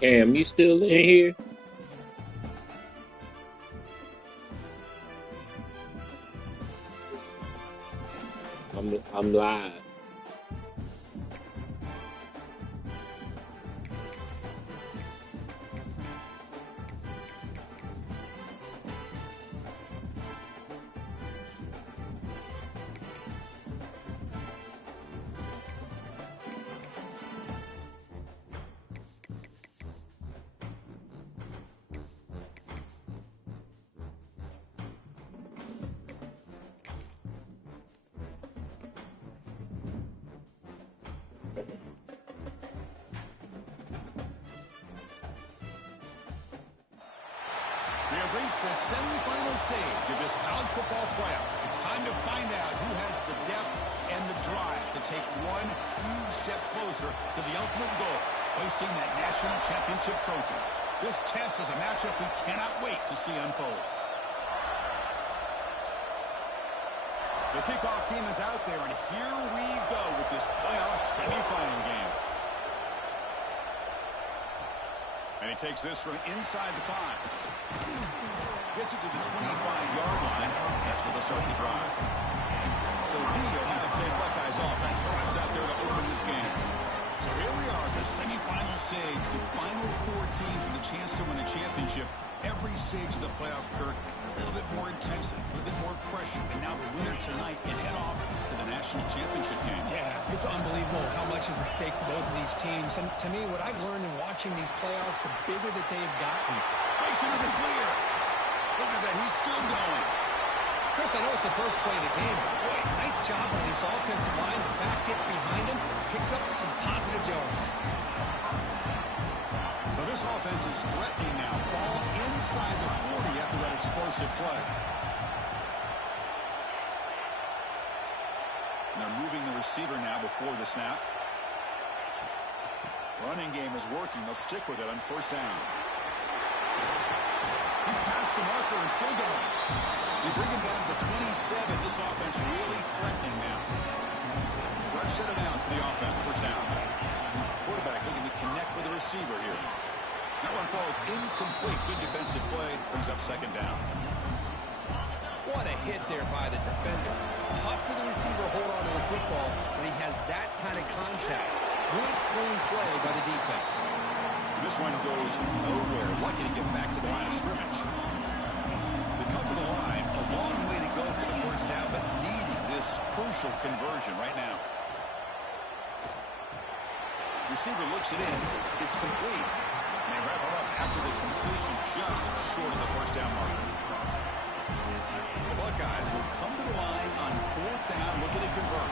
Cam, you still in here? I'm live. We have reached the semifinal stage of this college football playoff. It's time to find out who has the depth and the drive to take one huge step closer to the ultimate goal, hoisting that national championship trophy. This test is a matchup we cannot wait to see unfold. The kickoff team is out there, and here we go with this playoff semifinal game. And he takes this from inside the 5. Gets it to the 25-yard line. That's where they'll start the drive. So the Ohio State Buckeyes offense drives out there to open this game. So here we are, the semifinal stage, the final 4 teams with a chance to win a championship. Every stage of the playoff, Kirk, a little bit more intensity, a little bit more pressure. And now the winner tonight can head off to the national championship game. Yeah, it's unbelievable how much is at stake for both of these teams. And to me, what I've learned in watching these playoffs, the bigger that they've gotten. Breaks into the clear. Look at that, he's still going. Chris, I know it's the first play of the game, but boy, nice job by this offensive line. The back gets behind him, picks up some positive yards. So this offense is threatening now. Ball inside the 40 after that explosive play. And they're moving the receiver now before the snap. Running game is working. They'll stick with it on first down. He's past the marker and still going. You bring him down to the 27. This offense really threatening now. Fresh set of downs for the offense. First down. Quarterback looking to connect with the receiver here. That one falls incomplete. Good defensive play. Brings up second down. What a hit there by the defender. Tough for the receiver to hold on to the football when he has that kind of contact. Good, clean play by the defense. This one goes nowhere. Lucky to get back to the line of scrimmage. They come to the line. A long way to go for the first down, but needing this crucial conversion right now. Receiver looks it in. It's complete. And they wrap it up after the completion just short of the first down mark. The Buckeyes will come to the line on fourth down, looking to convert.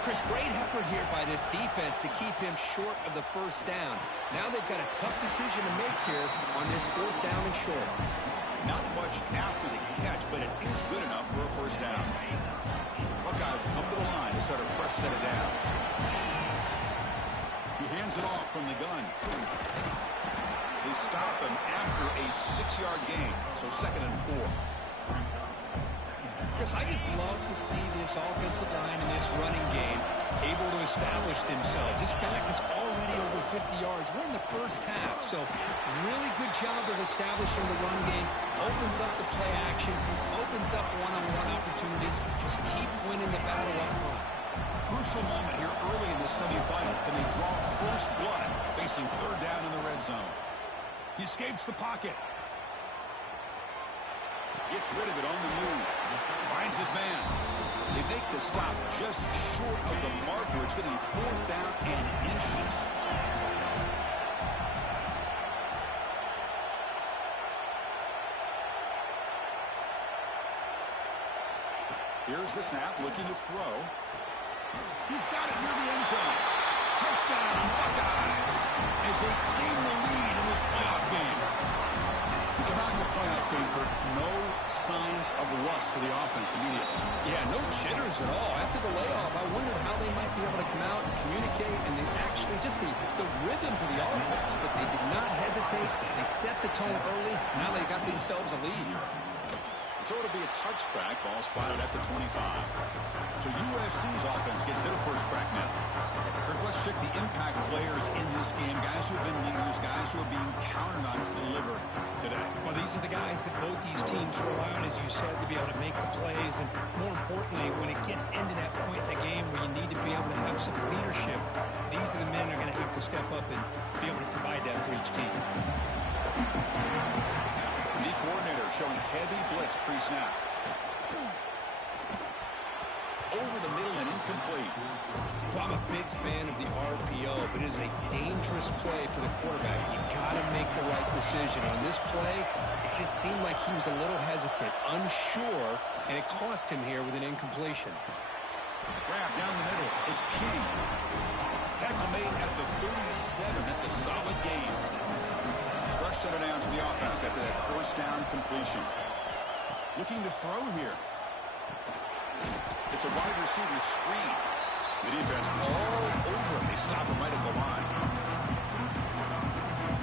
Chris, great effort here by this defense to keep him short of the first down. Now they've got a tough decision to make here on this fourth down and short. Not much after the catch, but it is good enough for a first down. Buckeyes come to the line to start a fresh set of downs. He hands it off from the gun. They stop him after a 6-yard gain, so second and 4. Chris, I just love to see this offensive line and this running game able to establish themselves. This back is already over 50 yards. We're in the first half, so really good job of establishing the run game. Opens up the play action, opens up one-on-one opportunities. Just keep winning the battle up front. Crucial moment here early in the semifinal, and they draw first blood, facing third down in the red zone. He escapes the pocket. Gets rid of it on the move. Finds his man. They make the stop just short of the marker. It's going to be fourth down and inches. Here's the snap, looking to throw. He's got it near the end zone. Touchdown, Buckeyes, as they claim the lead in this playoff game. Come out in the playoff game for no signs of lust for the offense immediately. Yeah, no jitters at all. After the layoff, I wondered how they might be able to come out and communicate, and they actually just the rhythm to the offense, but they did not hesitate. They set the tone early. Now they got themselves a lead. So it'll be a touchback. Ball spotted at the 25. So USC's offense gets their first crack now. Let's check the impact players in this game. Guys who have been leaders, guys who are being counted on to deliver today. Well, these are the guys that both these teams rely on, as you said, to be able to make the plays. And more importantly, when it gets into that point in the game where you need to be able to have some leadership, these are the men that are going to have to step up and be able to provide that for each team. The coordinator showing heavy blitz pre-snap. Over the middle and incomplete. Well, I'm a big fan of the RPO, but it is a dangerous play for the quarterback. You got to make the right decision. On this play, it just seemed like he was a little hesitant, unsure, and it cost him here with an incompletion. Grab down the middle. It's King. Tackle made at the 37. That's a solid gain. Fresh set of downs for the offense after that first down completion. Looking to throw here. It's a wide receiver screen. The defense all over him. They stop him right at the line.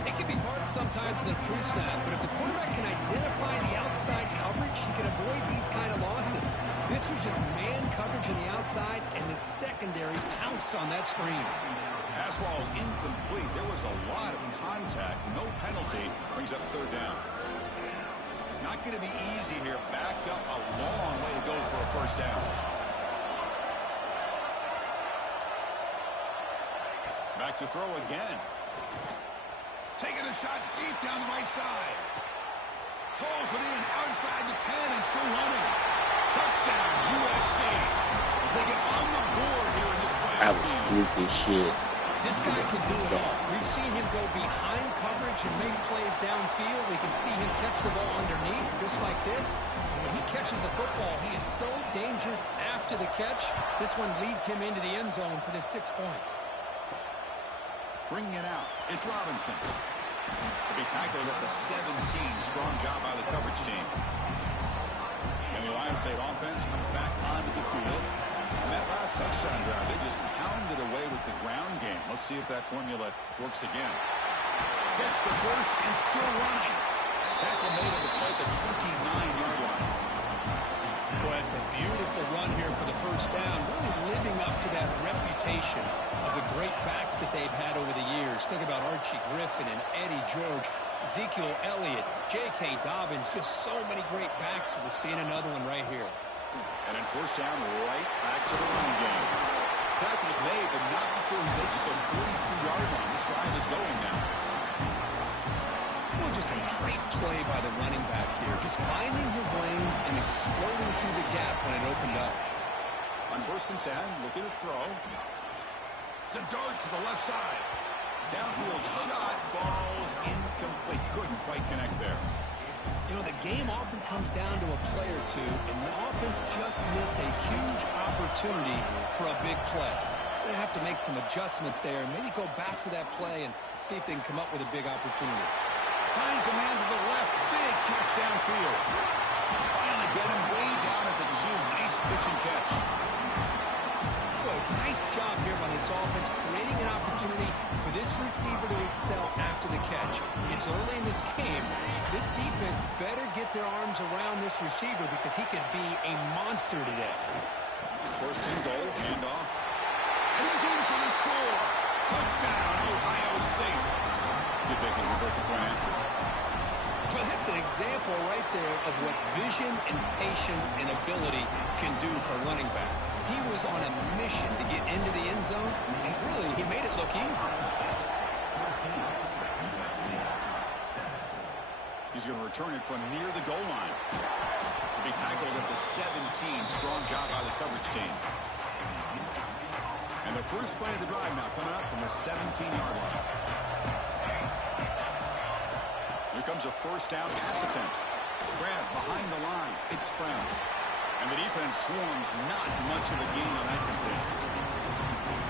It can be hard sometimes in the pre-snap, but if the quarterback can identify the outside coverage, he can avoid these kind of losses. This was just man coverage on the outside, and the secondary pounced on that screen. Pass ball is incomplete. There was a lot of contact. No penalty. Brings up third down. Not going to be easy here. Backed up a long way to go for a first down. Back to throw again. Taking a shot deep down the right side. Pulls it in outside the 10 and still running. Touchdown, USC. As they get on the board here in this play. I was freaking shit. This guy can do it all. We've seen him go behind coverage and make plays downfield. We can see him catch the ball underneath, just like this. And when he catches the football, he is so dangerous after the catch. This one leads him into the end zone for the 6 points. Bringing it out. It's Robinson. He'll be tackled at the 17. Strong job by the coverage team. And the Ohio State offense comes back onto the field. And that last touchdown drive, they just pounded away with the ground game. Let's see if that formula works again. Gets the first and still running. Tackle made at the play at the 29-yard line. Boy, it's a beautiful run here for the first down. Really living up to that reputation of the great backs that they've had over the years. Think about Archie Griffin and Eddie George, Ezekiel Elliott, J.K. Dobbins, just so many great backs. We're seeing another one right here. And then first down, right back to the running game. Tackle's made, but not before he makes the 43-yard line. This drive is going now. Well, just a great play by the running back here. Just finding his lanes and exploding through the gap when it opened up. On first and 10, looking to throw. To dart to the left side. Downfield shot, falls incomplete. Couldn't quite connect there. You know, the game often comes down to a play or two, and the offense just missed a huge opportunity for a big play. They're going to have to make some adjustments there and maybe go back to that play and see if they can come up with a big opportunity. Finds a man to the left. Big catch downfield. And they get him way down at the 2. Nice pitch and catch. Boy, nice job here by this offense, creating an opportunity for this receiver to excel after the catch. It's early in this game, so this defense better get their arms around this receiver because he could be a monster today. First and goal, handoff. And he's in for the score. Touchdown, Ohio State. See if they can convert the point after. Well, that's an example right there of what vision and patience and ability can do for a running back. He was on a mission to get into the end zone, and really, he made it look easy. He's going to return it from near the goal line. He'll be tackled at the 17. Strong job by the coverage team. And the first play of the drive now coming up from the 17-yard line. Here comes a first down pass attempt. Grab behind the line. It's Brown. And the defense swarms. Not much of a gain on that completion.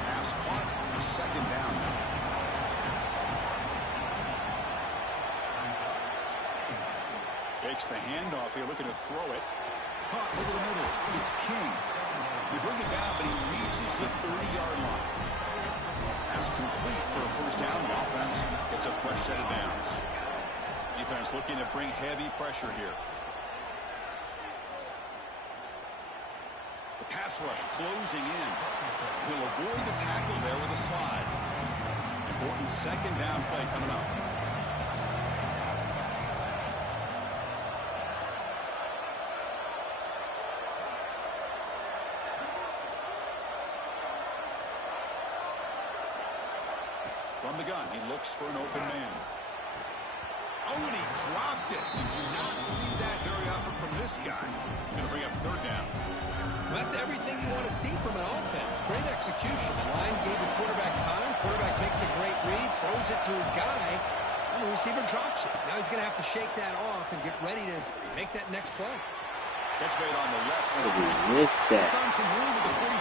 Pass caught. A second down now. Fakes the handoff here, looking to throw it. Caught over the middle. It's King. They bring it down, but he reaches the 30-yard line. Pass complete for a first down. The offense gets a fresh set of downs. Defense looking to bring heavy pressure here. Pass rush closing in. He'll avoid the tackle there with a slide. Important second down play coming up. From the gun, he looks for an open man. Oh, and he dropped it. You do not see that very often from this guy. He's going to bring up third down. Well, that's everything you want to see from an offense. Great execution. The line gave the quarterback time. Quarterback makes a great read, throws it to his guy, and the receiver drops it. Now he's going to have to shake that off and get ready to make that next play. Catch made on the left side. Missed that. He's found some room at the 45.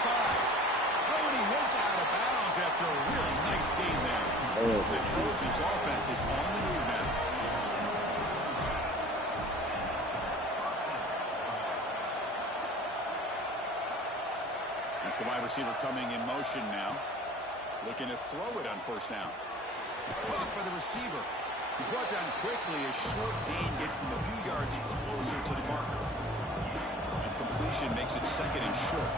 Oh, and he heads out of bounds after a really nice game there. The Trojans' offense is on the move now. That's the wide receiver coming in motion now. Looking to throw it on first down. Blocked by the receiver. He's brought down quickly as short gain gets them a few yards closer to the marker. And completion makes it second and short.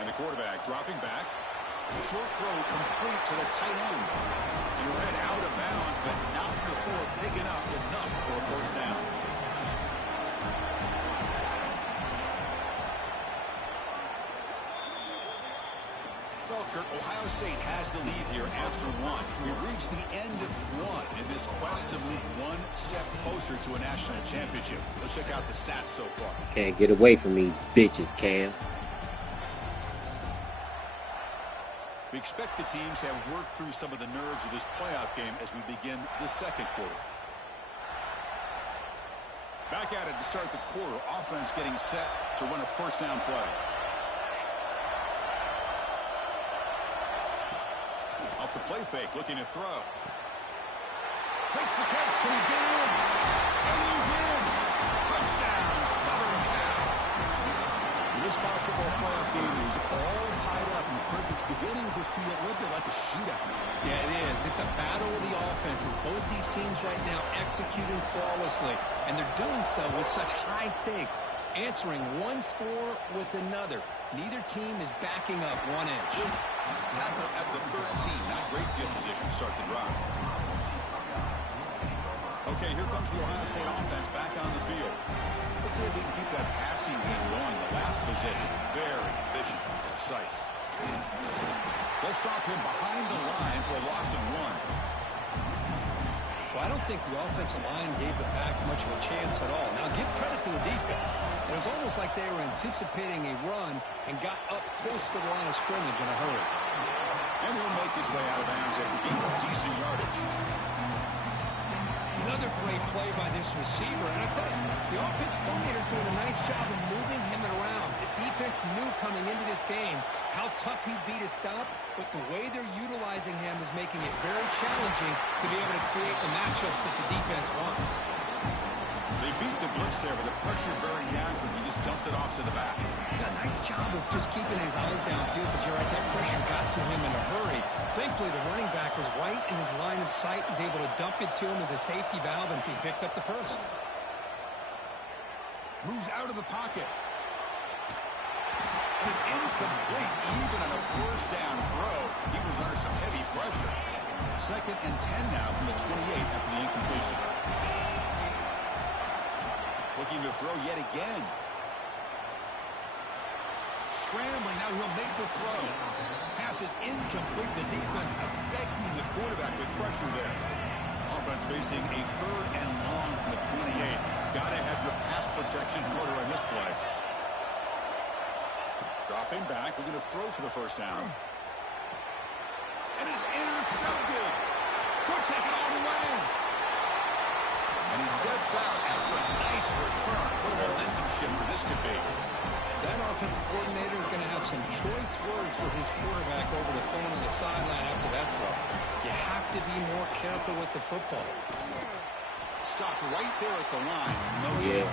And the quarterback dropping back. Short throw complete to the tight end. He'll head out of bounds, but not before picking up enough for a first down. Well, Kurt, Ohio State has the lead here after one. We reached the end of one in this quest to move one step closer to a national championship. Let's check out the stats so far. Can't get away from these bitches, Cam. We expect the teams have worked through some of the nerves of this playoff game as we begin the second quarter. Back at it to start the quarter. Offense getting set to run a first down play. Off the play fake, looking to throw. Makes the catch. Can he get in? And he's in. Touchdown, Southern Cal. This college football playoff game is all tied up, and it's beginning to feel a little bit like a shootout. Yeah, it is. It's a battle of the offenses. Both these teams right now executing flawlessly, and they're doing so with such high stakes, answering one score with another. Neither team is backing up 1 inch. Tackle at the 13. Not great field position to start the drive. Okay, here comes the Ohio State offense back on the field. Let's see if he can keep that passing game going. The last possession, very efficient and precise. They'll stop him behind the line for a loss of 1. Well, I don't think the offensive line gave the Pack much of a chance at all. Now, give credit to the defense. It was almost like they were anticipating a run and got up close to the line of scrimmage in a hurry. And he'll make his way out of bounds at the gain of decent yardage. Another great play by this receiver. And I'll tell you, the offense coordinator is doing a nice job of moving him around. The defense knew coming into this game how tough he'd be to stop, but the way they're utilizing him is making it very challenging to be able to create the matchups that the defense wants. They beat the blitz there with the pressure bearing down, but he just dumped it off to the back. A nice job of just keeping his eyes downfield, because you're right, that pressure got to him in a hurry. Thankfully, the running back was right in his line of sight, was able to dump it to him as a safety valve, and he picked up the first. Moves out of the pocket. And it's incomplete, even on a first down throw. He was under some heavy pressure. 2nd and 10 now from the 28 after the incompletion. Looking to throw yet again. Scrambling, now he'll make the throw. Pass is incomplete. The defense affecting the quarterback with pressure there. Offense facing a 3rd and long from the 28. Gotta have your pass protection in order on this play. Dropping back, looking to throw for the first down. And it's intercepted. Could take it all the way. And he steps out after a nice return. What a momentum shift for this could be. That offensive coordinator is going to have some choice words for his quarterback over the phone on the sideline after that throw. You have to be more careful with the football. Stopped right there at the line. No Yeah.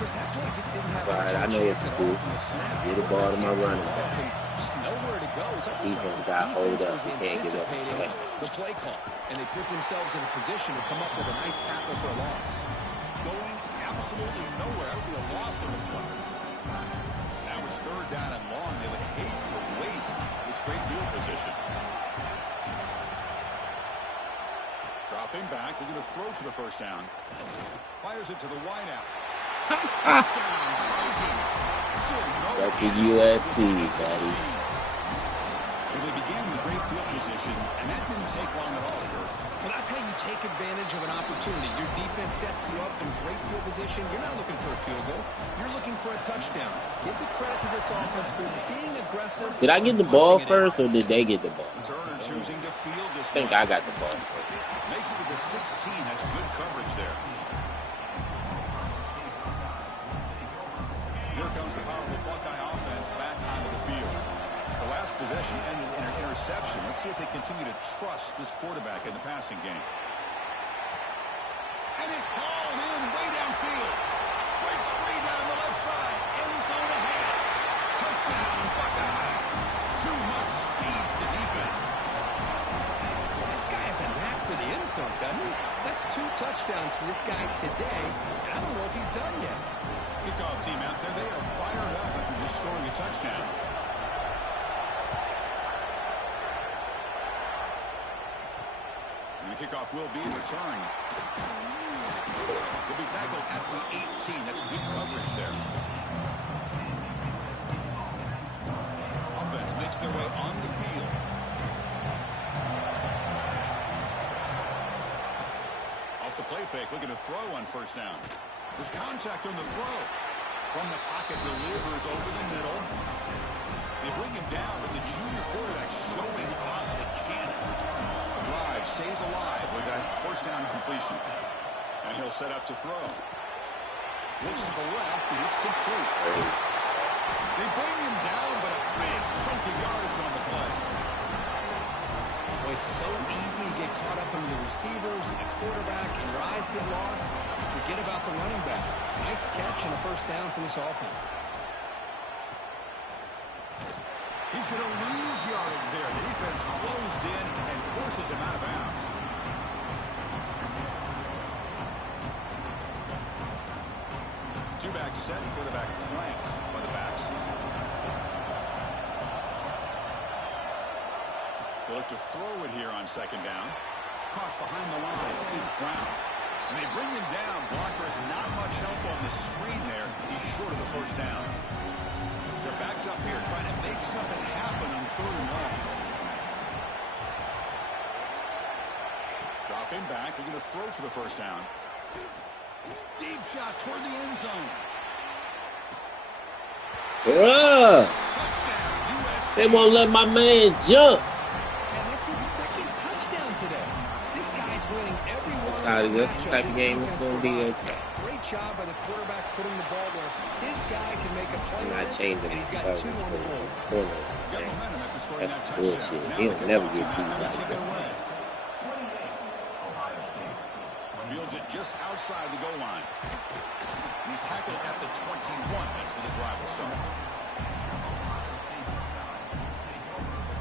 Chris, that play just didn't have Sorry, much of I a know chance what at to all do. from the snap. Get the ball to my running Just back. nowhere to go. It's almost Defense like the got hold defense up. was He can't get up. anticipating the play call, and they put themselves in a position to come up with a nice tackle for a loss. Going absolutely nowhere. That would be a loss of a play. Now it's third down and long. They would hate to waste this great field position. Dropping back, looking to throw for the first down. Fires it to the wideout. Touchdown, Trojans. Still no Lucky answer USC, to this offensive buddy. machine. Well, they began with great field position, and that didn't take long at all, Kurt. Well, that's how you take advantage of an opportunity. Your defense sets you up in great field position. You're not looking for a field goal. You're looking for a touchdown. Give the credit to this offense for being aggressive. Did I get the ball first or did they get the ball? Turner choosing to field this I think one. I got the ball first. Makes it to the 16. That's good coverage there. Here comes the powerful Buckeye offense back onto the field. The last possession ended in an interception. Let's see if they continue to trust this quarterback in the passing game. And it's hauled in way downfield. Breaks free down the left side. End zone ahead. Touchdown, Buckeyes. Too much speed for the defense. This guy has a knack for the end zone, doesn't he? That's 2 touchdowns for this guy today. I don't know if he's done yet. Kickoff team out there. They are fired up after just scoring a touchdown. And the kickoff will be returned. Will be tackled at the 18. That's good coverage there. Offense makes their way on the field. Off the play fake, looking to throw on first down. There's contact on the throw. From the pocket, delivers over the middle. They bring him down, but the junior quarterback showing off the cannon. Drive stays alive with that first down completion. And he'll set up to throw. Looks to the left, and it's complete. They bring him down, but a big chunk of yardage on the play. Well, it's so easy to get caught up into the receivers and the quarterback, and your eyes get lost. You forget about the running back. Nice catch and a first down for this offense. He's going to lose yardage there. The defense closed in and forces him out of bounds. Two-back set, quarterback flanked by the backs. They look to throw it here on second down. Caught behind the line. It's Brown. And they bring him down. Blocker has not much help on the screen there. He's short of the first down. They're backed up here trying to make something happen on third and long. Dropping back. They're going to throw for the first down. Deep shot toward the end zone. Touchdown, USC. They won't let my man jump. And that's his second touchdown today. This guy's winning every one. That's how this type of game is going to be. Great job by the quarterback putting the ball where his guy can make a play. Not changing and he's his got coverage 2 on the board. corner. Got momentum after scoring That's that touchdown. bullshit. Now He'll the never kickoff get team beat out there to like kick it that. away. Fields it just outside the goal line. He's tackled at the 21. That's where the drive will start.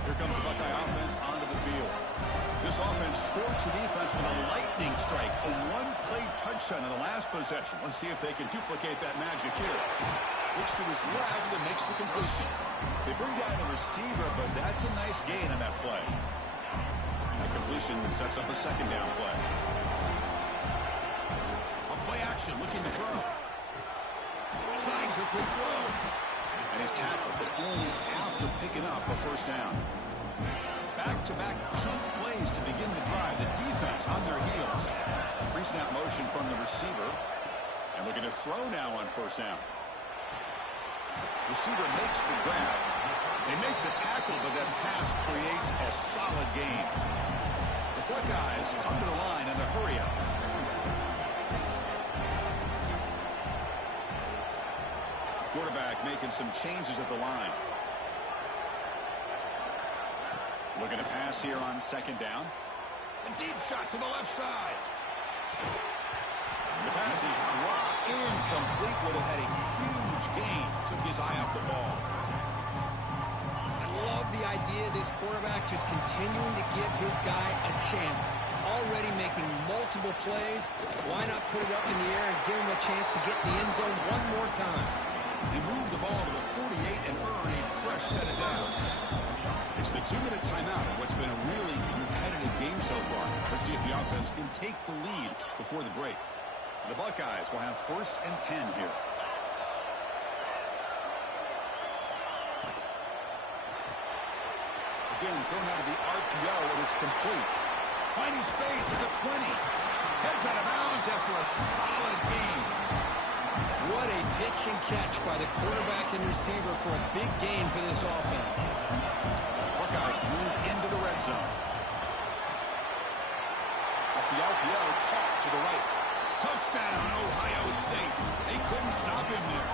Here comes the Buckeye offense onto the field. This offense scorched the defense with a lightning strike. A one-play touchdown in the last possession. Let's see if they can duplicate that magic here. Looks to his left and makes the completion. They bring down the receiver, but that's a nice gain on that play. The completion sets up a second down play. Play action, looking to throw. Snags a good throw. And he's tackled, but only after picking up a first down. Back-to-back chunk plays to begin the drive. The defense on their heels. Pre-snap motion from the receiver. And looking to throw now on first down. Receiver makes the grab. They make the tackle, but that pass creates a solid gain. The Buckeyes under the line in the hurry-up. Quarterback making some changes at the line. Looking to pass here on second down. A deep shot to the left side. The pass is dropped. Incomplete. Would have had a huge gain. Took his eye off the ball. I love the idea of this quarterback just continuing to give his guy a chance. Already making multiple plays. Why not put it up in the air and give him a chance to get in the end zone one more time? They move the ball to the 48 and earn a fresh set of downs. It's the 2-minute timeout in what's been a really competitive game so far. Let's see if the offense can take the lead before the break. The Buckeyes will have 1st and 10 here. Again, thrown out of the RPO, and it's complete. Finding space at the 20. Heads out of bounds after a solid game. What a pitch and catch by the quarterback and receiver for a big gain for this offense. Buckeyes move into the red zone. Off the RPO, caught to the right. Touchdown, Ohio State. They couldn't stop him there.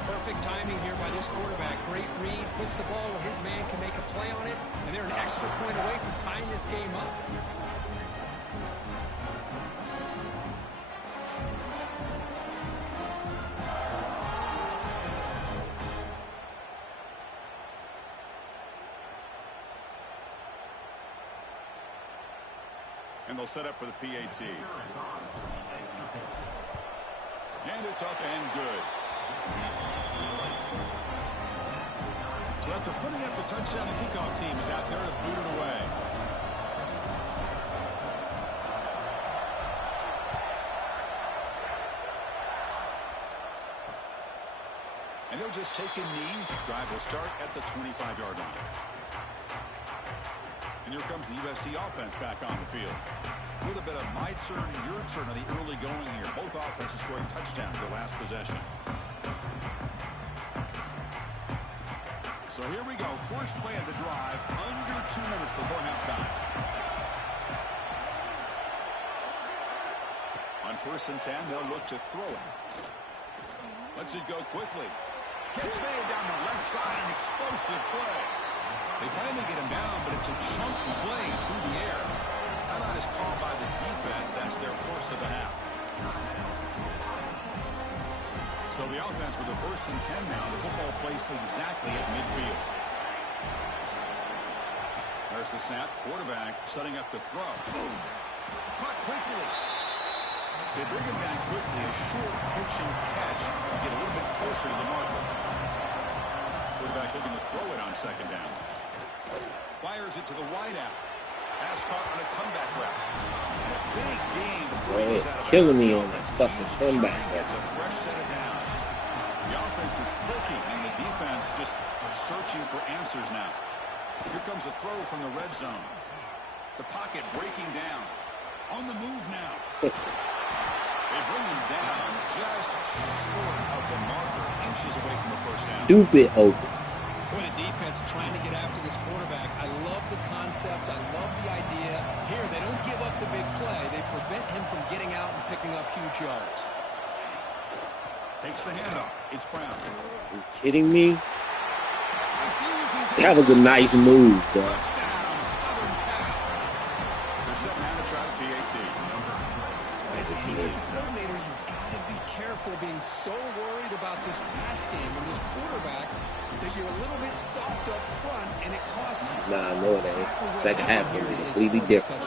Perfect timing here by this quarterback. Great read, puts the ball where his man can make a play on it, and they're an extra point away from tying this game up. And they'll set up for the PAT. And it's up and good. So after putting up a touchdown, the kickoff team is out there to boot it away. And he'll just take a knee. Drive will start at the 25-yard line. And here comes the USC offense back on the field. A little bit of my turn, your turn on the early going here. Both offenses scoring touchdowns their last possession. So here we go. First play of the drive, under 2 minutes before halftime. On 1st and 10, they'll look to throw it. Lets it go quickly. Catch made down the left side, an explosive play. They finally get him down, but it's a chunk play through the air. Timeout is called by the defense. That's their first of the half. So the offense with the 1st and 10 now. The football placed exactly at midfield. There's the snap. Quarterback setting up to throw. Boom. Caught quickly. They bring him down quickly. A short pitch and catch to get a little bit closer to the marker. Quarterback looking to throw it on 2nd down. Fires it to the wideout. Pass caught on a comeback route. And a big game before he goes out of bounds. Killing me on that fucking comeback route. Gets a fresh set of downs. The offense is clicking, and the defense just searching for answers now. Here comes a throw from the red zone. The pocket breaking down. On the move now. They bring him down just short of the marker, inches away from the 1st down. Stupid open. Boy, the defense trying to get after this quarterback. I love the concept. I love the idea. Here, they don't give up the big play. They prevent him from getting out and picking up huge yards. Takes the handoff. It's Brown. Are you kidding me? That was a nice move, bro. Touchdown, Southern Cal. They're setting out to try the PAT. As a defensive coordinator, you've got to be careful being so worried about this pass game and this quarterback that you're a little bit soft up front, and it costs you. Nah, I know it ain't. Second half will be completely different.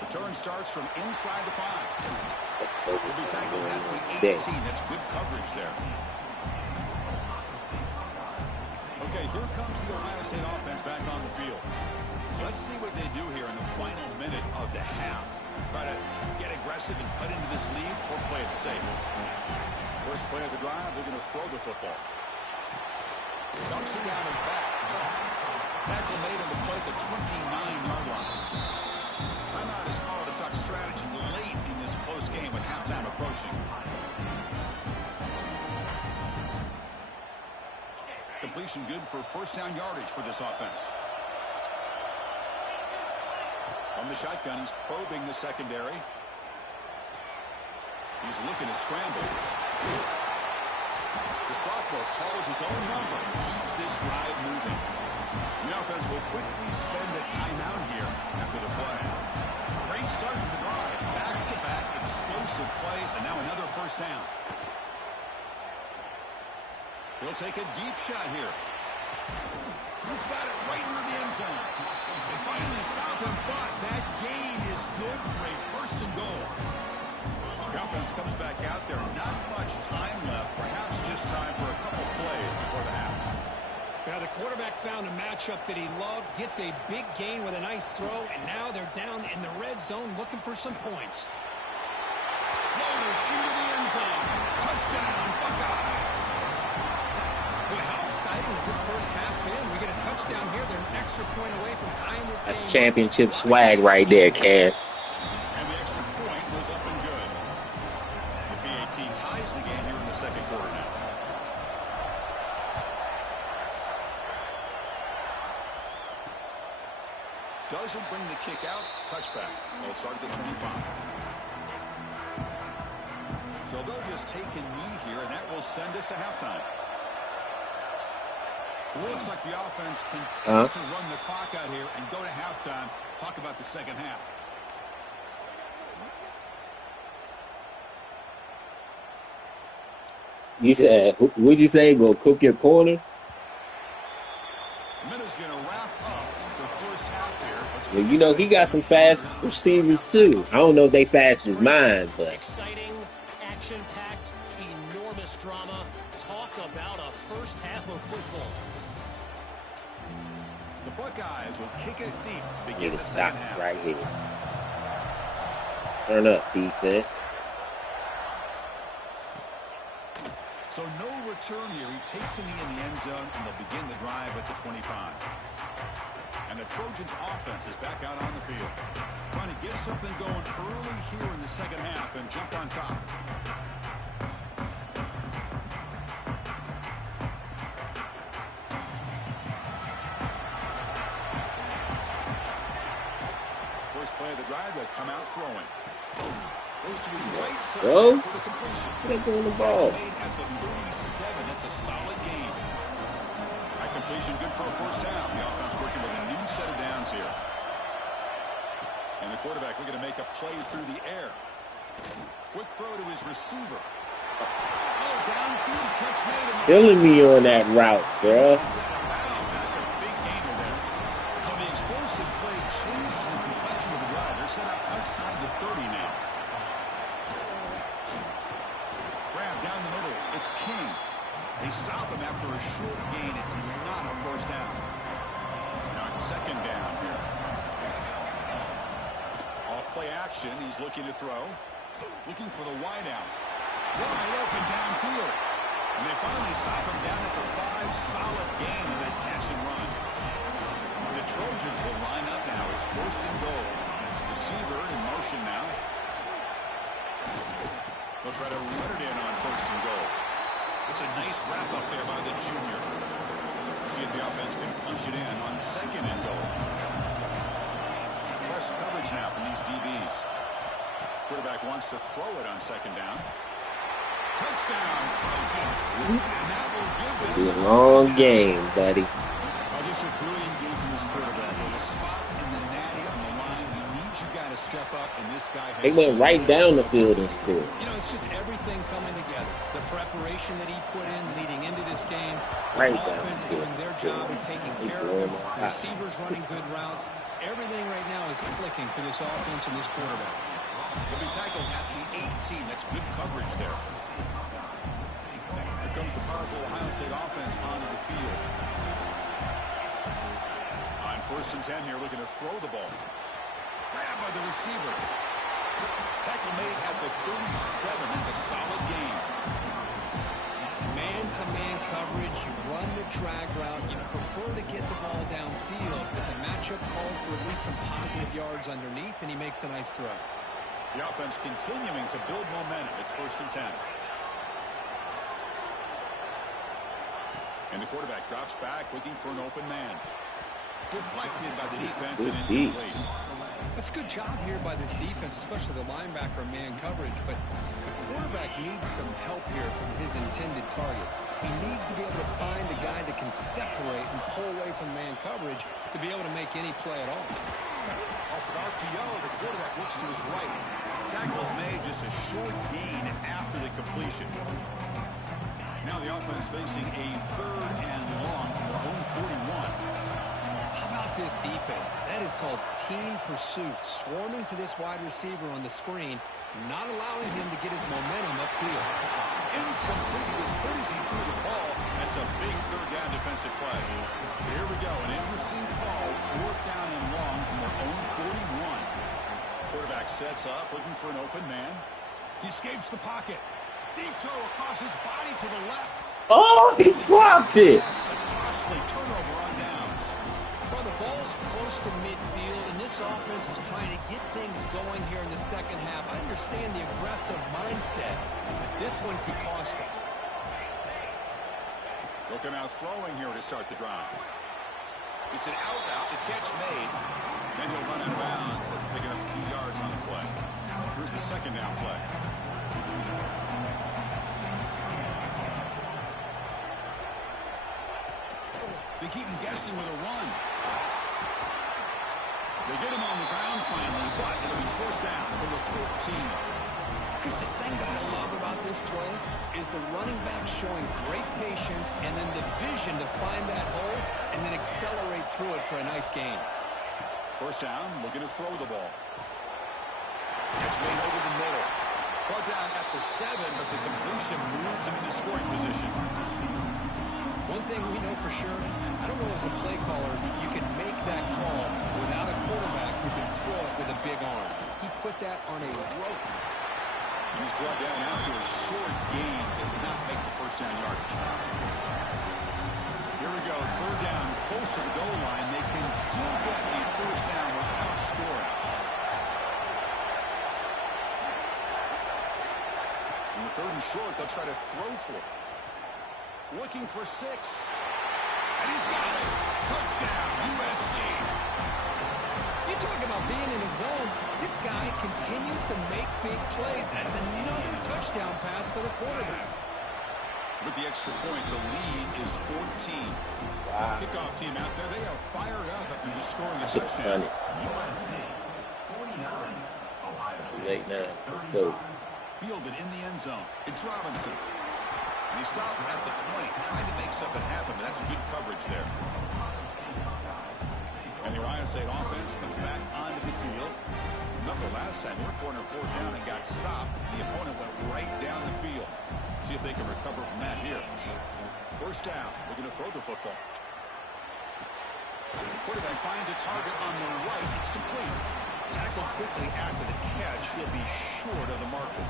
Return starts from inside the 5. Will Will be tackled at the 18. That's good coverage there. Okay, here comes the Ohio State offense back on the field. Let's see what they do here in the final minute of the half. Try to get aggressive and cut into this lead, or play it safe. First play of the drive, they're going to throw the football. Dumps it down his back. Tackle made on the play at the 29-yard line. Timeout is called to talk strategy late in this close game with halftime approaching. Completion good for 1st down yardage for this offense. From the shotgun, he's probing the secondary. He's looking to scramble. The sophomore calls his own number and keeps this drive moving. The offense will quickly spend a timeout here after the play. Great start to the drive. Back-to-back explosive plays, and now another 1st down. He'll take a deep shot here. He's got it right near the end zone. They finally stop him, but that gain is good for a first and goal. The offense comes back out there. Not much time left. Perhaps just time for a couple plays before the half. Now the quarterback found a matchup that he loved, gets a big gain with a nice throw, and now they're down in the red zone looking for some points. Floaters into the end zone. Touchdown, Buckeyes. Boy, how exciting has this first half been? We get a touchdown here. They're an extra point away from tying this game. That's championship swag right there, Cam. And the extra point was up and good. The PAT ties the game here in the second quarter now. Doesn't bring the kick out. Touchback. They'll start at the 25. So they'll just take a knee here, and that will send us to halftime. Looks like the offense continues to run the clock out here and go to halftime. Talk about the second half. You said, what'd you say? Go cook your corners? The minute's going to wrap up the first half here. Well, you know, he got some fast receivers, too. I don't know if they fast as mine, but... Exciting, action-packed, enormous drama. Talk about a first half of football. The Buckeyes will kick it deep to begin Nigga, the stop second half. right here. Turn up, defense. So no return here. He takes a knee in the end zone, and they'll begin the drive at the 25. And the Trojans' offense is back out on the field, trying to get something going early here in the second half and jump on top. First play of the drive, they'll come out throwing. Goes to his right side for the completion. They're doing the ball. Made at the 37. That's a solid gain. That completion good for a first down. The offense working with a new set of downs here. And the quarterback looking to make a play through the air. Quick throw to his receiver. Oh, downfield catch made. Killing me on that route, bro. That's a big gainer there. So the explosive play changes the complexion of the drive. They're set up outside the 30 now. Grab down the middle. It's King. They stop him after a short gain. It's not a first down. Now it's second down here. Off play action. He's looking to throw. Looking for the wide out. Wide open downfield. And they finally stop him down at the 5. Solid gain of that catch and run. The Trojans will line up now. It's first and goal. Receiver in motion now. They'll try to run it in on first and goal. It's a nice wrap up there by the junior. See if the offense can punch it in on second and goal. Press coverage now from these DBs. Quarterback wants to throw it on second down. Touchdown, Trojans. And that will give them Be a long game, buddy. just a brilliant game from this quarterback. With a spot in the natty on the line, he needs you guys to step up, and this guy has... They went right down the field and scored. You know, it's just everything coming together. The preparation that he put in leading into this game. Right The down offense the field. doing their job and taking care of him. Receivers running good routes. Everything right now is clicking for this offense and this quarterback. He'll be tackled at the 18. That's good coverage there. Here comes the powerful Ohio State offense onto the field. On first and 10 here, looking to throw the ball. Grabbed by the receiver. Tackle made at the 37. It's a solid gain. Man-to-man coverage, you run the drag route, you prefer to get the ball downfield, but the matchup called for at least some positive yards underneath, and he makes a nice throw. The offense continuing to build momentum. It's first and 10. And the quarterback drops back, looking for an open man. Deflected by the defense and incomplete. That's a good job here by this defense, especially the linebacker man coverage, but the quarterback needs some help here from his intended target. He needs to be able to find the guy that can separate and pull away from man coverage to be able to make any play at all. Off an RPO, the quarterback looks to his right. Tackle is made, just a short gain after the completion. Now the offense facing a 3rd and long from their own 41. How about this defense? That is called team pursuit. Swarming to this wide receiver on the screen, not allowing him to get his momentum upfield. Incomplete. He was hit as he threw the ball. That's a big 3rd down defensive play. Here we go. An interesting call. 4th down and long from their own 41. Quarterback sets up, looking for an open man. He escapes the pocket. Deep throw across his body to the left. Oh, he dropped it. It's a costly turnover on downs. Well, the ball's close to midfield, and this offense is trying to get things going here in the second half. I understand the aggressive mindset, but this one could cost them. Looking out throwing here to start the drive. It's an out route, the catch made. Then he'll run out of bounds after picking up 2 yards on the play. Here's the 2nd down play. They keep him guessing with a run. They get him on the ground finally, but it'll be 1st down for the 14. Chris, the thing that I love about this play is the running back showing great patience and then the vision to find that hole and then accelerate through it for a nice gain. 1st down, looking to throw the ball. Catch made over the middle. Brought down at the 7, but the completion moves him into scoring position. One thing we know for sure, I don't know as a play caller, you can make that call without a quarterback who can throw it with a big arm. He put that on a rope. He's brought down after a short gain. Does not make the 1st down yardage. Here we go. 3rd down, close to the goal line. They can still get a 1st down without scoring. In the 3rd and short, they'll try to throw for it. Looking for 6. And he's got it. Touchdown, USC. You talk about being in the zone. This guy continues to make big plays. That's another touchdown pass for the quarterback. With the extra point, the lead is 14. Wow. Kickoff team out there, they are fired up after just scoring a touchdown. Late now. Let's go. Fielded in the end zone. It's Robinson. And he stopped at the 20, trying to make something happen, but that's a good coverage there. And the Ohio State offense comes back onto the field. Remember last time, they were corner 4th down and got stopped. The opponent went right down the field. See if they can recover from that here. 1st down, looking to throw the football. Quarterback finds a target on the right. It's complete. Tackled quickly after the catch. He'll be short of the marker.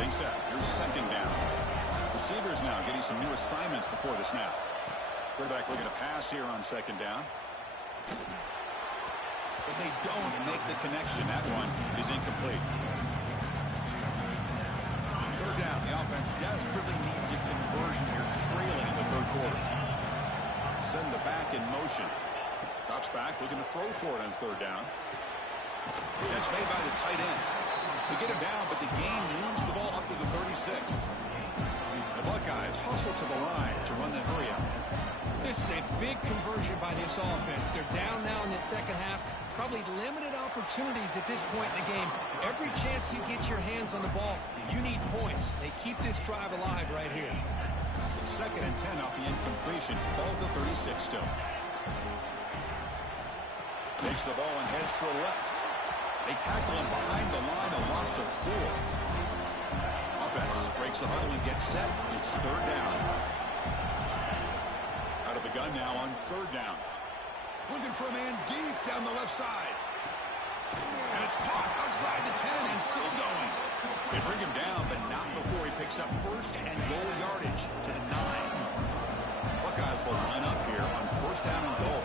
Getting set. Here's 2nd down. Receivers now getting some new assignments before the snap. Quarterback looking to pass here on 2nd down. But they don't make the connection. That one is incomplete. 3rd down. The offense desperately needs a conversion here, trailing in the 3rd quarter. Send the back in motion. Drops back, looking to throw for it on 3rd down. Catch made by the tight end. They get him down, but the gain moves the ball up to the 36. The Buckeyes hustle to the line to run the hurry up. This is a big conversion by this offense. They're down now in the second half. Probably limited opportunities at this point in the game. Every chance you get your hands on the ball, you need points. They keep this drive alive right here. 2nd and 10 off the incompletion. Ball to 36 still. Takes the ball and heads to the left. They tackle him behind the line, a loss of 4. Offense breaks the huddle and gets set. It's 3rd down. Out of the gun now on 3rd down. Looking for a man deep down the left side. And it's caught outside the 10 and still going. They bring him down, but not before he picks up 1st and goal yardage to the 9. Buckeyes will line up here on 1st down and goal.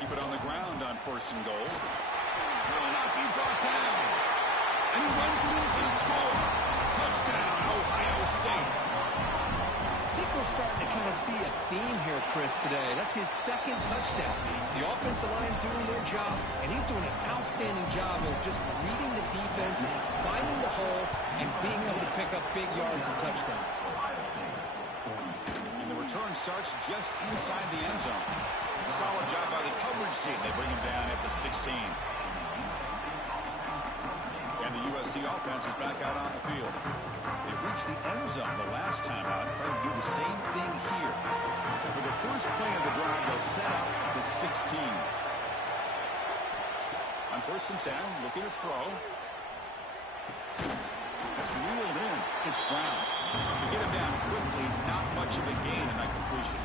Keep it on the ground on 1st and goal. Will not be brought down. And he runs it in for the score. Touchdown, Ohio State. I think we're starting to kind of see a theme here, Chris, today. That's his 2nd touchdown. The offensive line doing their job, and he's doing an outstanding job of just reading the defense, finding the hole, and being able to pick up big yards and touchdowns. And the return starts just inside the end zone. Solid job by the coverage team. They bring him down at the 16. And the USC USC offense is back out on the field. They reached the end zone the last time out. Try to do the same thing here. For the first play of the drive, they'll set up at the 16. On 1st and 10, looking to throw. That's reeled in. It's Brown. To get him down quickly, not much of a gain in that completion.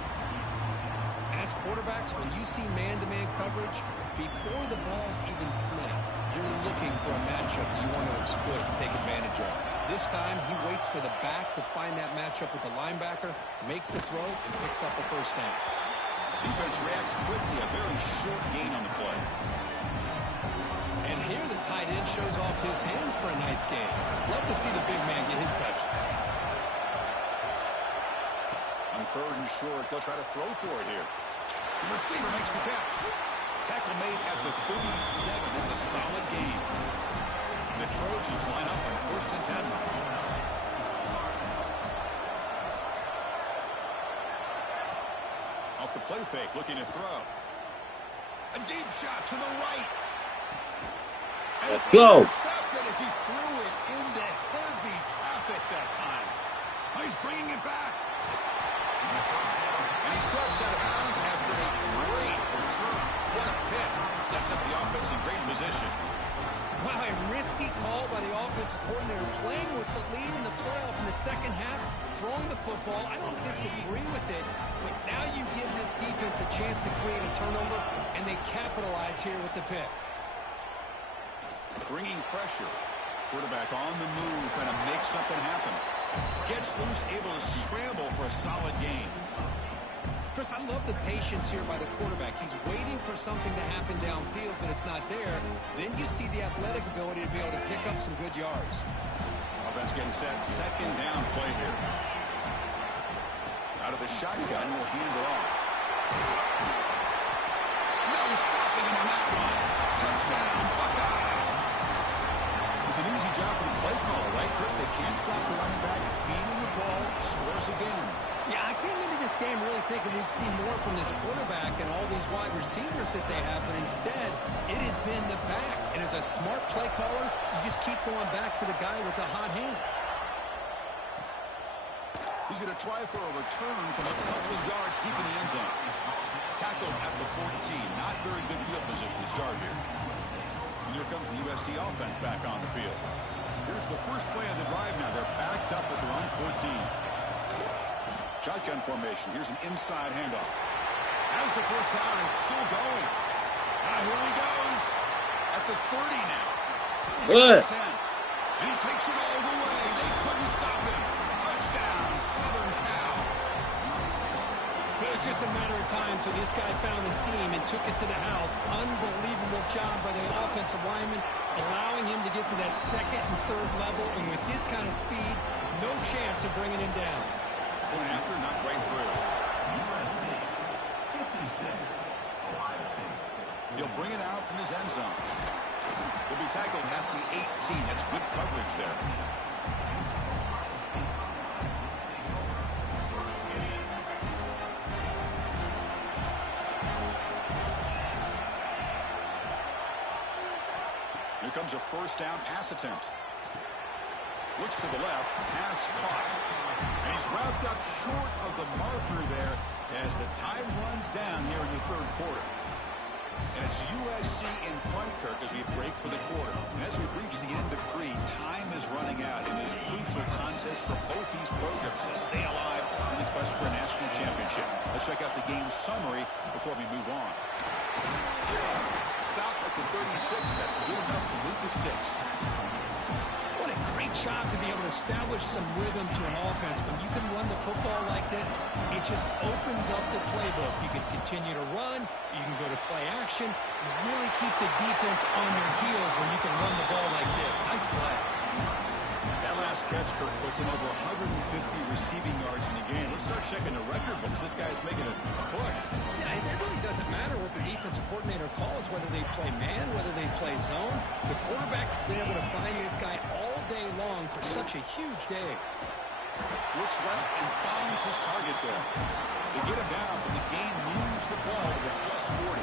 As quarterbacks, when you see man-to-man coverage, before the ball's even snapped, you're looking for a matchup that you want to exploit and take advantage of. This time, he waits for the back to find that matchup with the linebacker, makes the throw, and picks up a first down. Defense reacts quickly, a very short gain on the play. And here the tight end shows off his hands for a nice game. Love to see the big man get his touches. On 3rd and short, they'll try to throw for it here. The receiver makes the catch. Tackle made at the 37. It's a solid gain. The Trojans line up on 1st and 10. Off the play fake, looking to throw. A deep shot to the right. And Let's go. Intercepted as he threw it into heavy traffic that time. Oh, he's bringing it back. And he steps out of bounds after a great return. What a pick. Sets up the offense in great position. Wow, a risky call by the offensive coordinator, playing with the lead in the playoff in the second half, throwing the football. I don't disagree with it, but now you give this defense a chance to create a turnover, and they capitalize here with the pick. Bringing pressure. Quarterback on the move, trying to make something happen. Gets loose, able to scramble for a solid gain. Chris, I love the patience here by the quarterback. He's waiting for something to happen downfield, but it's not there. Then you see the athletic ability to be able to pick up some good yards. Offense getting set. 2nd down play here. Out of the shotgun, will hand it off. No stopping him on that one. Touchdown, Buckeyes. It's an easy job for the play caller, right, Kirk? They can't stop the running back. Feeding the ball, scores again. Yeah, I came into this game really thinking we'd see more from this quarterback and all these wide receivers that they have, but instead, it has been the back. And as a smart play caller, you just keep going back to the guy with the hot hand. He's going to try for a return from a couple of yards deep in the end zone. Tackled at the 14. Not very good field position to start here. And here comes the USC offense back on the field. Here's the first play of the drive now. They're backed up at their own 14. Shotgun formation. Here's an inside handoff. As the first down is still going. Here he goes. At the 30 now. Good. 10. And he takes it all the way. They couldn't stop him. Touchdown, Southern Cal. It was just a matter of time till this guy found the seam and took it to the house. Unbelievable job by the offensive lineman, allowing him to get to that 2nd and 3rd level. And with his kind of speed, no chance of bringing him down. Point after, not right through. He'll bring it out from his end zone. He'll be tackled at the 18. That's good coverage there. Here comes a first down pass attempt. Looks to the left, pass caught. And he's wrapped up short of the marker there as the time runs down here in the 3rd quarter. And it's USC in front, Kirk, as we break for the quarter. And as we reach the end of 3, time is running out in this crucial contest for both these programs to stay alive in the quest for a national championship. Let's check out the game summary before we move on. Stop at the 36. That's good enough to move the sticks. What a great job to be able to establish some rhythm to an offense. When you can run the football like this, it just opens up the playbook. You can continue to run. You can go to play action. You really keep the defense on their heels when you can run the ball like this. Nice play. That last catch, Kirk, puts him over 150 receiving yards in the game. Let's start checking the record books. This guy's making a push. Yeah, it really doesn't matter what the defensive coordinator calls, whether they play man, whether they play zone. The quarterback's been able to find this guy all day long for such a huge day. Looks left and finds his target there. They get him down, but the game moves the ball to the +40.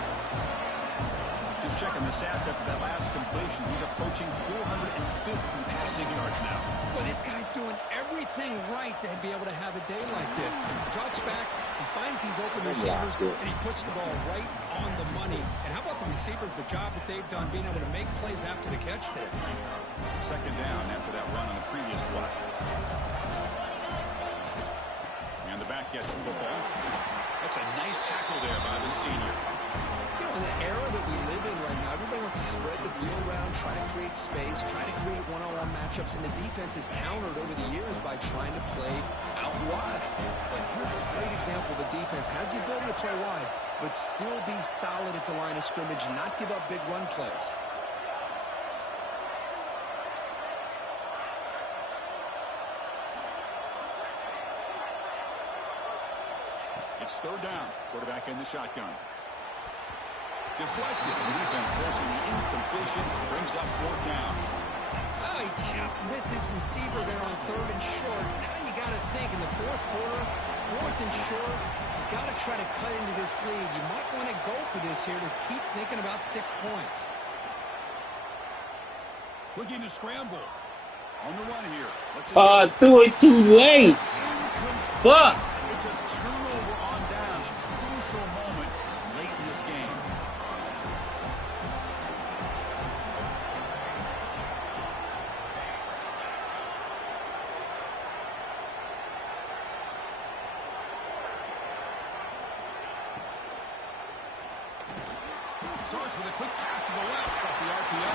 Just checking the stats after that last completion. He's approaching 450 passing yards now. Well, this guy's doing everything right to be able to have a day like this. Drops back, he finds these open receivers, and he puts the ball right on the money. And how about the receivers, the job that they've done being able to make plays after the catch today? Second down after that run on the previous play. And the back gets the football. That's a nice tackle there by the senior. You know, in the era that we live in right now, everybody wants to spread the field around, try to create space, try to create one-on-one matchups, and the defense has countered over the years by trying to play out wide. But here's a great example. The defense has the ability to play wide, but still be solid at the line of scrimmage, not give up big run plays. It's third down. Quarterback in the shotgun. Deflected. The defense forcing the incompletion. Brings up fourth down. Oh, he just misses receiver there on third and short. Now you got to think in the fourth quarter, fourth and short, you got to try to cut into this lead. You might want to go for this here to keep thinking about 6 points. Looking to scramble. On the run here. Threw it too late. Fuck. It's a turnover on downs. Crucial moment late in this game. Starts with a quick pass to the left off the RPO.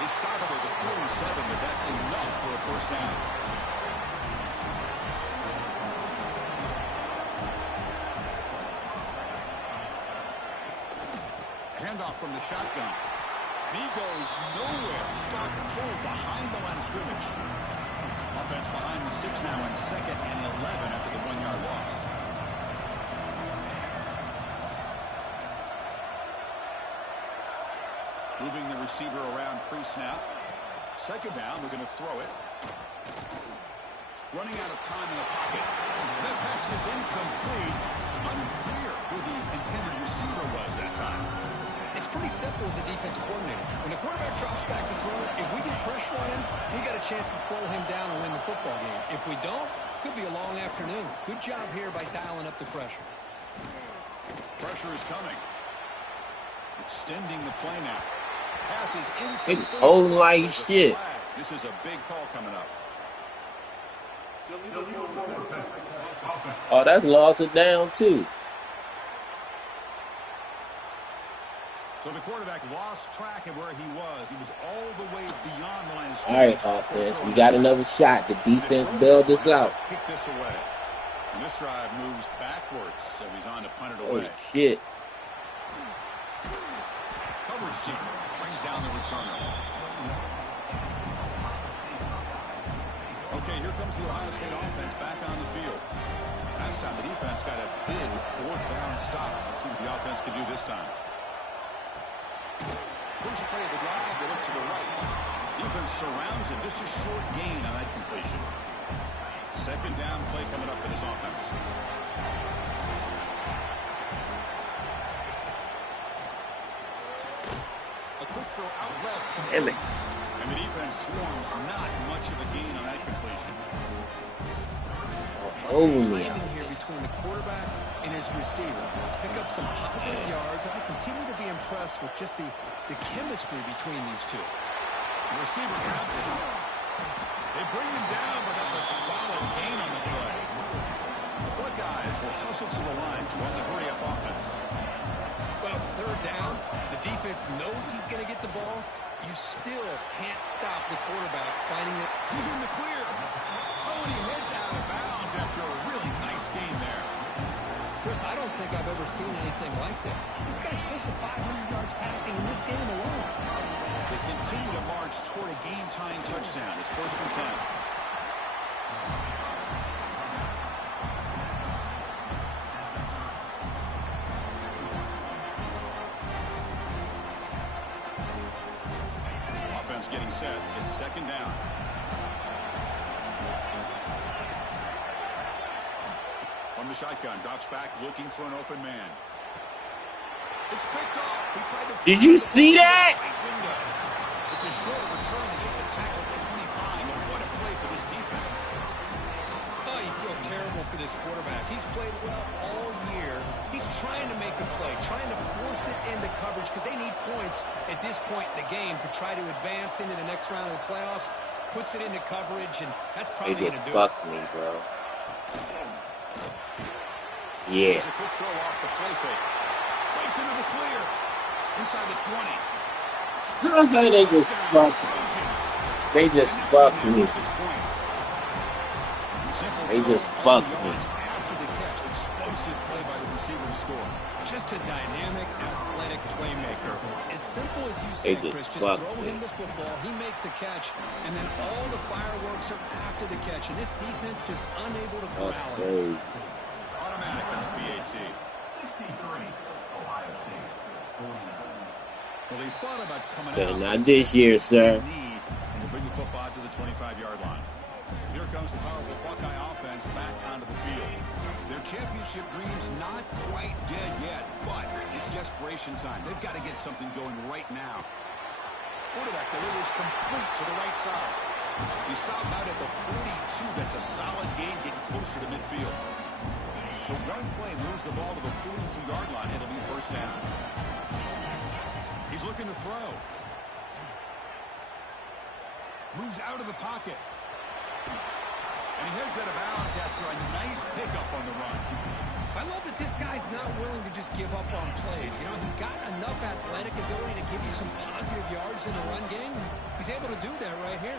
They stop him at the 47, but that's enough for a first down. Handoff from the shotgun. And he goes nowhere. Stop cold behind the line of scrimmage. Offense behind the 6 now in 2nd and 11 after the 1-yard loss. Moving the receiver around pre-snap. Second down, looking to throw it. Running out of time in the pocket. That pass is incomplete. Unclear who the intended receiver was that time. It's pretty simple as a defensive coordinator. When the quarterback drops back to throw, if we get pressure on him, we got a chance to slow him down and win the football game. If we don't, could be a long afternoon. Good job here by dialing up the pressure. Pressure is coming. Extending the play now. Pass is incomplete. It's holding like shit. This is a big call coming up. Oh, that's lost it down too. So the quarterback lost track of where he was. He was all the way beyond the line of All right, scrimmage. offense. We got another shot. The defense bailed us out. Kick this away. And this drive moves backwards, so he's on to punt it Oh, away. shit. Coverage team brings down the returner. Okay, here comes the Ohio State offense back on the field. Last time the defense got a big fourth down stop. Let's see what the offense can do this time. First play of the drive, they look to the right. Defense surrounds him, just a short gain on that completion. Second down play coming up for this offense. A quick throw out left. Damn it. And the defense swarms, not much of a gain on that completion. Oh, Timing yeah. here between the quarterback and his receiver. Pick up some positive yards. I continue to be impressed with just the chemistry between these two. The receiver grabs it. They bring him down, but that's a solid gain on the play. The Buckeyes will hustle to the line to run the hurry-up offense. Well, it's third down. The defense knows he's going to get the ball. You still can't stop the quarterback finding it. He's in the clear. Oh, and he heads out of bounds after a really nice game there. Chris, I don't think I've ever seen anything like this. This guy's close to 500 yards passing in this game alone. They continue to march toward a game-tying touchdown. It's 1st and 10. Offense getting set. It's second down. From the shotgun, drops back, looking for an open man. It's picked off. He tried to. Did you see that? game to try to advance into the next round of the playoffs, puts it into coverage, and that's They probably going just to do fucked me, bro. Yeah. There's a quick throw off the play fake. Breaks into the clear. Inside the 20. They just fucked me. They just fucked me. They just fucked me. After the catch, explosive play by the receiver to score. just a dynamic, athletic playmaker. As simple as you They say, Chris, just just fucked throw me. him the football, he makes the catch, and then all the fireworks are after the catch. And this defense just unable to That's corral crazy. him. Automatic on the PAT. 63, Ohio State. 49. Well, they thought about coming So out. not this year, sir. Need and bring the football to the 25-yard line. Here comes the powerful Buckeye offense back onto the field. Their championship dreams not quite dead yet, but it's desperation time. They've got to get something going right now. Quarterback delivers complete to the right side. He stopped out at the 42. That's a solid gain, getting closer to midfield. So one play moves the ball to the 42-yard line. It'll be first down. He's looking to throw. Moves out of the pocket. And he heads out of bounds after a nice pickup on the run. I love that this guy's not willing to just give up on plays. You know, he's got enough athletic ability to give you some positive yards in the run game, and he's able to do that right here.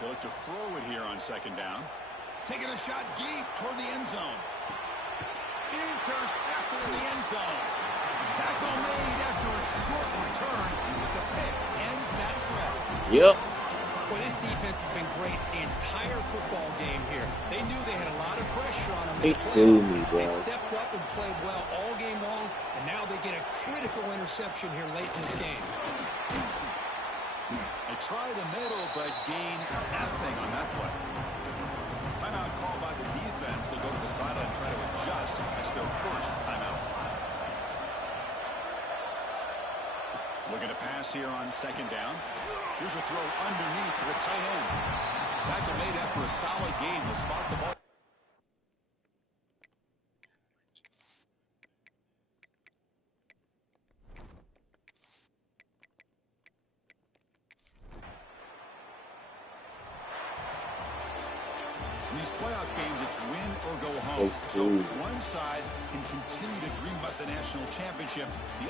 He'll look to throw it here on second down. Taking a shot deep toward the end zone. Intercepted in the end zone. Tackle made after a short return, but the pick ends that threat. Yep. Well, this defense has been great the entire football game here. They knew they had a lot of pressure on them. They screwed me, bro. They stepped up and played well all game long, and now they get a critical interception here late in this game. They try the middle, but gain nothing on that play. Timeout called by the defense. They'll go to the sideline and try to adjust. That's their first timeout. Looking to pass here on second down. Here's a throw underneath to the tight end. Tackle made after a solid gain. Will spot the ball. In these playoff games, it's win or go home. It's So true. one side can continue to dream about the national championship. The